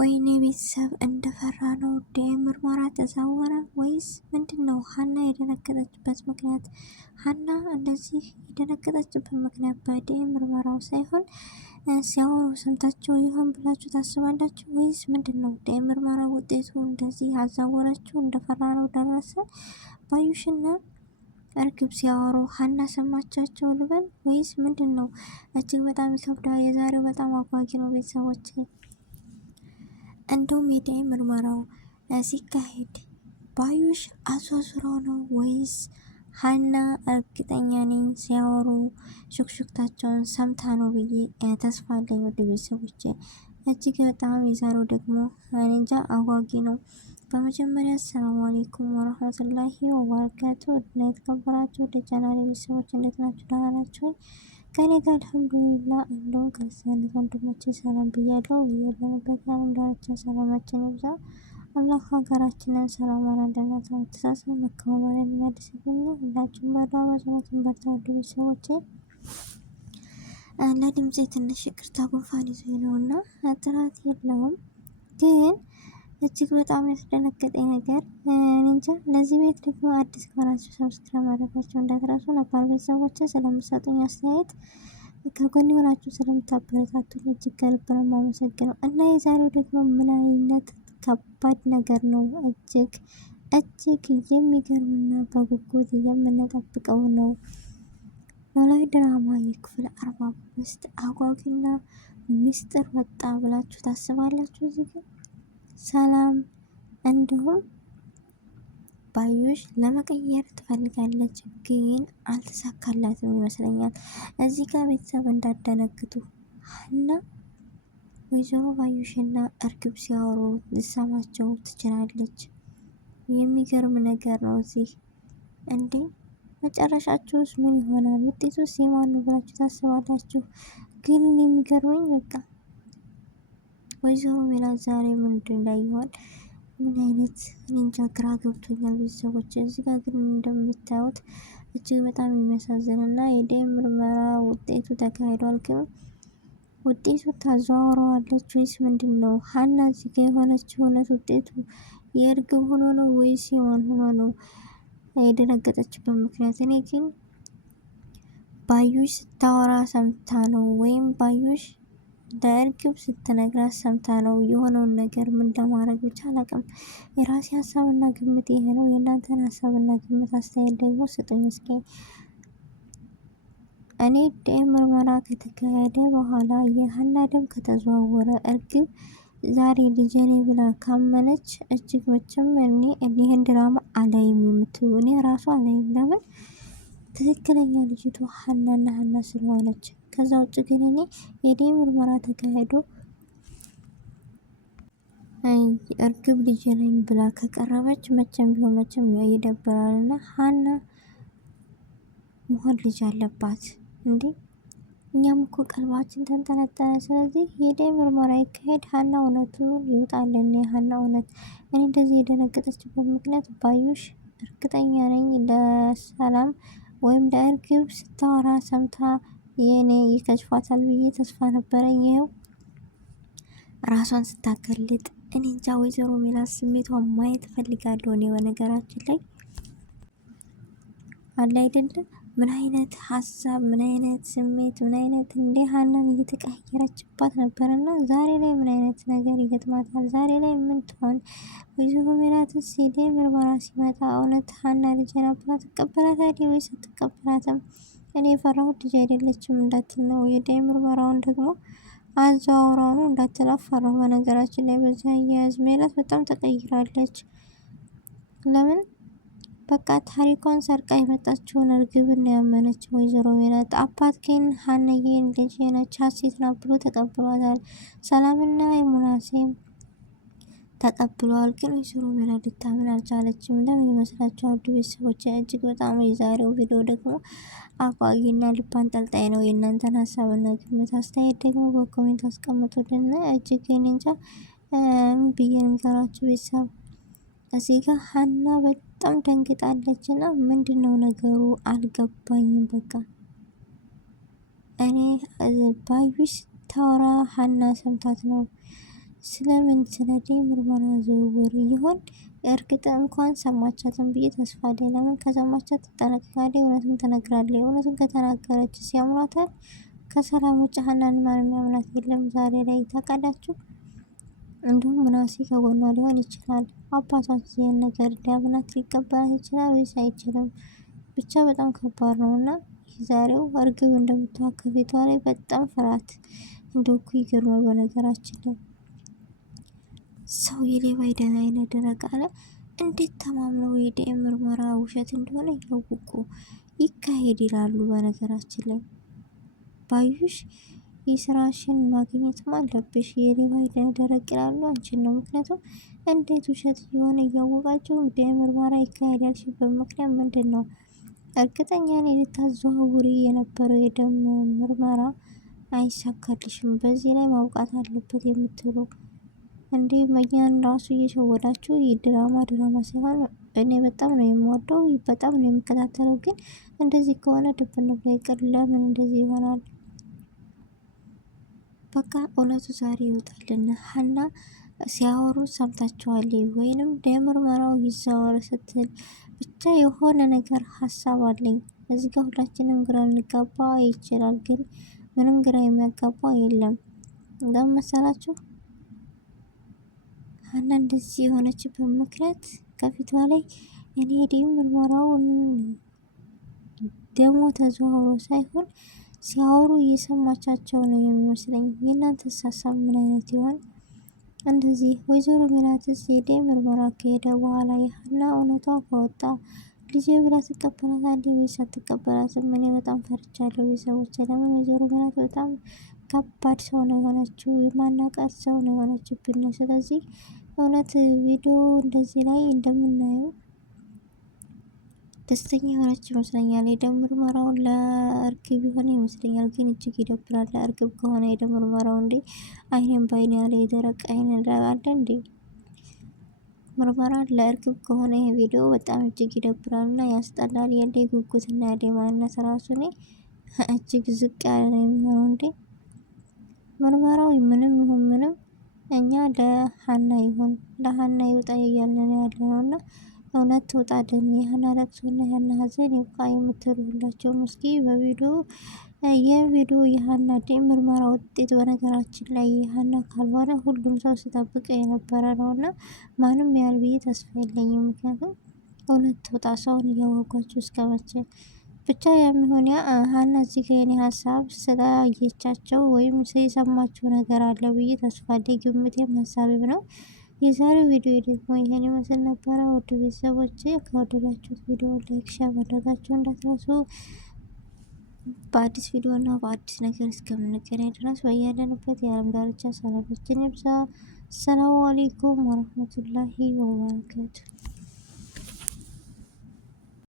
ወይኔ ቤተሰብ እንደፈራ ነው። ዲኤንኤ ምርመራ ተዛወረ ወይስ ምንድን ነው? ሀና የደነገጠችበት ምክንያት እንደዚህ የደነገጠችበት ምክንያት በዲኤንኤ ምርመራው ሳይሆን ሲያወሩ ሰምታቸው ይሆን ብላችሁ ታስባላችሁ ወይስ ምንድን ነው? ዲኤንኤ ምርመራ ውጤቱ እንደዚህ አዛወረችው? እንደፈራ ነው ደረሰ? ባዩሽና እርግብ ሲያወሩ ሀና ሰማቻቸው ልበል ወይስ ምንድን ነው? እጅግ በጣም ይከብዳል። የዛሬው በጣም አጓጊ ነው ቤተሰቦች። እንደውም የዲኤንኤ ምርመራው ሲካሄድ ባዩሽ አዟዙራው ነው ወይስ ሀና እርግጠኛ ነኝ ሲያወሩ ሹክሹክታቸውን ሰምታ ነው ብዬ ተስፋ አለኝ። ወደ ቤተሰቦቼ እጅግ በጣም የዛሬው ደግሞ እንጃ አጓጊ ነው። በመጀመሪያ አሰላሙ አለይኩም ወረህመቱላሂ ወበረካቱ። እና የተከበራችሁ ወደ ቻናሌ ቤተሰቦች እንዴት ናችሁ? ደህና ናችሁ? ከኔ ጋር አልሐምዱሊላህ። እንደው ክርስቲያን ወንድሞቼ ሰላም ብያለሁ። እያለንበት ያለው ዳርቻ ሰላማችን ይብዛ። አላህ ሀገራችንን ሰላም አንድነት መተሳሰብ መከባበር የሚያድስልን ሁላችሁም በዱዓ በጸሎት በርቱ። ውድ ቤተሰቦቼ ለድምፄ ትንሽ ይቅርታ ጉንፋን ይዞኝ ነውና ጥራት የለውም ግን እጅግ በጣም ያስደነገጠኝ ነገር እንጃ። ለዚህ ቤት ደግሞ አዲስ ከሆናችሁ ሰብስክራይብ ማድረጋችሁ እንዳትረሱ። ነባር ቤተሰቦችን ስለምሰጡኝ አስተያየት ከጎን ሆናችሁ ስለምታበረታቱኝ እጅግ ከልብ ነው የማመሰግነው። እና የዛሬው ደግሞ ምን አይነት ከባድ ነገር ነው! እጅግ የሚገርምና በጉጉት የምንጠብቀው ነው። ኖላዊ ድራማ የክፍል 45 አጓጊና ሚስጥር ወጣ ብላችሁ ታስባላችሁ? እዚህ ግን ሰላም እንዲሁም ባዩሽ ለመቀየር ትፈልጋለች፣ ግን አልተሳካላትም ይመስለኛል። እዚህ ጋር ቤተሰብ እንዳደነግጡ ሀና ወይዘሮ ባዩሽና እርግብ ሲያወሩ ልሰማቸው ትችላለች። የሚገርም ነገር ነው። እዚህ እንዴ መጨረሻችሁስ ምን ይሆናል? ውጤቱስ የማን ነው ብላችሁ ታስባላችሁ? ግን የሚገርመኝ በቃ ወይዘሮ ሜላት ዛሬ ምንድን ላይ ይሆን? ምን አይነት እንጃ ግራ ገብቶኛል ቤተሰቦች። እዚህ ጋር ግን እንደምታዩት እጅግ በጣም የሚያሳዝን እና የዲኤንኤ ምርመራ ውጤቱ ተካሂዷል። ግን ውጤቱ ታዘዋውረዋለች ወይስ ምንድን ነው? ሀና እዚህ ጋር የሆነች እውነት ውጤቱ የእርግብ ሆኖ ነው ወይስ የማን ሆኖ ነው የደነገጠችበት ምክንያት? እኔ ግን ባዩሽ ስታወራ ሰምታ ነው ወይም ባዩሽ ለእርግብ ስትነግራት ሰምታ ነው የሆነውን ነገር ምን ለማድረግ ብቻ አላውቅም። የራሴ ሀሳብና ግምት ይሄ ነው። የእናንተን ሀሳብና ግምት አስተያየት ደግሞ ስጡኝ እስኪ። እኔ ዲኤንኤ ምርመራ ከተካሄደ በኋላ የሀና ደም ከተዘዋወረ እርግብ ዛሬ ልጄ ነኝ ብላ ካመነች እጅግ መቼም እኔ ይህን ድራማ አላይም የምትሉ እኔ ራሱ አላይም። ለምን ትክክለኛ ልጅቱ ሀናና ሀና ስለሆነች። ከዛ ውጭ ግን እኔ የዲኤንኤ ምርመራ ተካሄዶ እርግብ ልጅ ነኝ ብላ ከቀረበች መቼም ቢሆን መቼም ይደብራል። እና ሀና መሆን ልጅ አለባት እንዴ! እኛም እኮ ቀልባችን ተንጠለጠለ። ስለዚህ የዲኤንኤ ምርመራ ይካሄድ፣ ሀና እውነቱ ይውጣልን። ሀና እውነት እኔ እንደዚህ የደነገጠችበት ምክንያት ባዩሽ እርግጠኛ ነኝ ለሰላም ወይም ለእርግብ ስታወራ ሰምታ የኔ ይከሽፋታል ብዬ ተስፋ ነበረኝ። ይኸው ራሷን ስታገልጥ እኔ እንጃ። ወይዘሮ ሜላት ስሜቷን ማየት እፈልጋለሁ። እኔ በነገራችን ላይ አለ አይደለም ምን አይነት ሀሳብ፣ ምን አይነት ስሜት፣ ምን አይነት እንደ ሀናን እየተቀያየረችባት ነበርና ዛሬ ላይ ምን አይነት ነገር ይገጥማታል? ዛሬ ላይ ምን ትሆን? ወይዘሮ ሜላትስ የዲኤንኤ ምርመራ ሲመጣ እውነት ሀና ልጅ ነበራ ትቀበላታለች ወይስ አትቀበላትም? እኔ የፈራሁት ልጅ አይደለችም እንዳትል ነው። የዲኤንኤ ምርመራውን ደግሞ አዘዋውራው ነው እንዳትላፈረው። በነገራችን ላይ በዚህ አያያዝ ሜላት በጣም ተቀይራለች። ለምን በቃ ታሪኳን ሰርቃ የመጣችውን እርግብን ያመነች ወይዘሮ ሜላት። አባት ግን ሀንዬን ልጅ ነች ሀሴት ናት ብሎ ተቀብሏታል። ሰላምና የሙናሴም ተቀብለዋል። ግን ወይዘሮ ሜላት ልታምን አልቻለችም። ለምን ይመስላችኋል? ውድ ቤተሰቦች እጅግ በጣም የዛሬው ቪዲዮ ደግሞ አጓጊና ልብ አንጠልጣይ ነው። የእናንተን ሀሳብና ግምት አስተያየት ደግሞ በኮሜንት አስቀምጡልን። እጅግ እንጃ ብዬ ልንገራችሁ ቤተሰብ። እዚህ ጋር ሀና በጣም ደንግጣለች እና ምንድነው ነገሩ አልገባኝም። በቃ እኔ ባዩሽ ታወራ ሀና ሰምታት ነው ስለምን ስለ ምርመራ ዝውውር ይሆን? እርግጥ እንኳን ሰማቻትን ብዬ ተስፋ አለኝ። ለምን ከሰማቻት ትጠነቀቃለች፣ እውነቱን ትነግራለች። እውነቱን ከተናገረች ያምኗታል። ከሰላም ውጭ ሀናን ማንም ያምናት የለም ዛሬ ላይ ታውቃላችሁ። እንዲሁም ምናሴ ከጎኗ ሊሆን ይችላል። አባቷን ይህን ነገር ሊያምናት ሊቀበላት ይችላል ወይስ አይችልም? ብቻ በጣም ከባድ ነው እና ዛሬው እርግብ እንደምታዋት ከፊቷ ላይ በጣም ፍርሃት እንደው እኮ ይገርማል። በነገራችን ላይ ሰው የሌባ አይደን አይነ ደረቅ አለ። እንዴት ተማምነው የዲኤንኤ ምርመራ ውሸት እንደሆነ እያወቁ ይካሄድ ይላሉ። በነገራችን ላይ ባዩሽ የስራሽን ማግኘትም አለብሽ፣ የሌባ አይነ ደረቅ ይላሉ አንቺን ነው። ምክንያቱም እንዴት ውሸት የሆነ እያወቃቸው ዲኤንኤ ምርመራ ይካሄድ ያልሽበት ምክንያት ምንድን ነው? እርግጠኛ ነኝ ልታዘዋውሪ የነበረው የደም ምርመራ አይሳካልሽም። በዚህ ላይ ማውቃት አለበት የምትሉ እንዴ መኛን ራሱ እየሸወዳችሁ ድራማ ሳይሆን እኔ በጣም ነው የምወደው፣ በጣም ነው የምከታተለው። ግን እንደዚህ ከሆነ ድብን ብሎ ይቀር። ለምን እንደዚህ ይሆናል? በቃ እውነቱ ዛሬ ይወጣልና ሀና ሲያወሩ ሰምታችኋል ወይንም ምርመራው ይዛወር ስትል ብቻ የሆነ ነገር ሀሳብ አለኝ። እዚህ ጋር ሁላችንም ግራ ልንጋባ ይችላል፣ ግን ምንም ግራ የሚያጋባ የለም። እንደምን መሰላችሁ? ሀና እንደዚህ የሆነችበት ምክንያት ከፊቷ ላይ እኔ ምርመራውን ደግሞ ተዘዋውሮ ሳይሆን ሲያወሩ እየሰማቻቸው ነው የሚመስለኝ። የእናንተ ሀሳብ ምን አይነት ይሆን? እንደዚህ ወይዘሮ ሜላትስ የዲኤንኤ ምርመራ ከሄደ በኋላ የሀና እውነቷ ከወጣ ልጄ ብላ ትቀበላታለች ወይስ አትቀበላትም? እኔ በጣም ፈርቻለሁ ቤተሰቦች። ለምን ወይዘሮ ሜላት በጣም ከባድ ሰው ነው የሆነችው፣ የማናቃት ሰው ነው የሆነችብን። ስለዚህ እውነት ቪዲዮ እንደዚህ ላይ እንደምናየው ደስተኛ የሆነች ይመስለኛል። የደም ምርመራውን ለእርግብ የሆነ ይመስለኛል፣ ግን እጅግ ይደብራል። ለእርግብ ከሆነ የደም ምርመራው እንዴ አይኔን በአይን ያለ የደረቅ አይን አለ እንዴ ምርመራ ለእርግብ ከሆነ ይሄ ቪዲዮ በጣም እጅግ ይደብራል እና ያስጠላል። የለ ጉጉት እና ያለ ማንነት ራሱ እኔ እጅግ ዝቅ ያለ ነው የሚሆነው። እንዴ ምርመራው ምንም ይሁን ምንም እኛ ለሀና ይሁን ለሀና ይውጣ እያልን ያለ ነው እና እውነት ትውጣልን። የሀና ለቅሶና የሀና ሀዘን ይብቃ የምትሉ ሁላቸውም እስኪ በቪዲዮ የቪዲዮ የሀና ዲኤንኤ ምርመራ ውጤት በነገራችን ላይ የሀና ካልሆነ ሁሉም ሰው ሲጠብቅ የነበረ ነው እና ማንም ያህል ብዬ ተስፋ የለኝም። ምክንያቱም እውነት ትውጣ ሰውን እያወጓችሁ እስከ መቼ ብቻ የሚሆን ሀና እዚህ ጋ የኔ ሀሳብ ስላየቻቸው ወይም የሰማችሁ ነገር አለ ብዬ ተስፋ አለኝ። ግምቴም ሀሳቤም ነው። የዛሬው ቪዲዮ ደግሞ ይሄን ይመስል ነበረ። ውድ ቤተሰቦቼ ከወደዳችሁት ቪዲዮ ላይክ፣ ሼር ማድረጋችሁ እንዳትረሱ። በአዲስ ቪዲዮ እና በአዲስ ነገር እስከምንገናኝ ድረስ በያለንበት የዓለም ዳርቻ ሰላማችን ይብዛ። ሰላም አለይኩም ወረህመቱላሂ ወበረካቱ።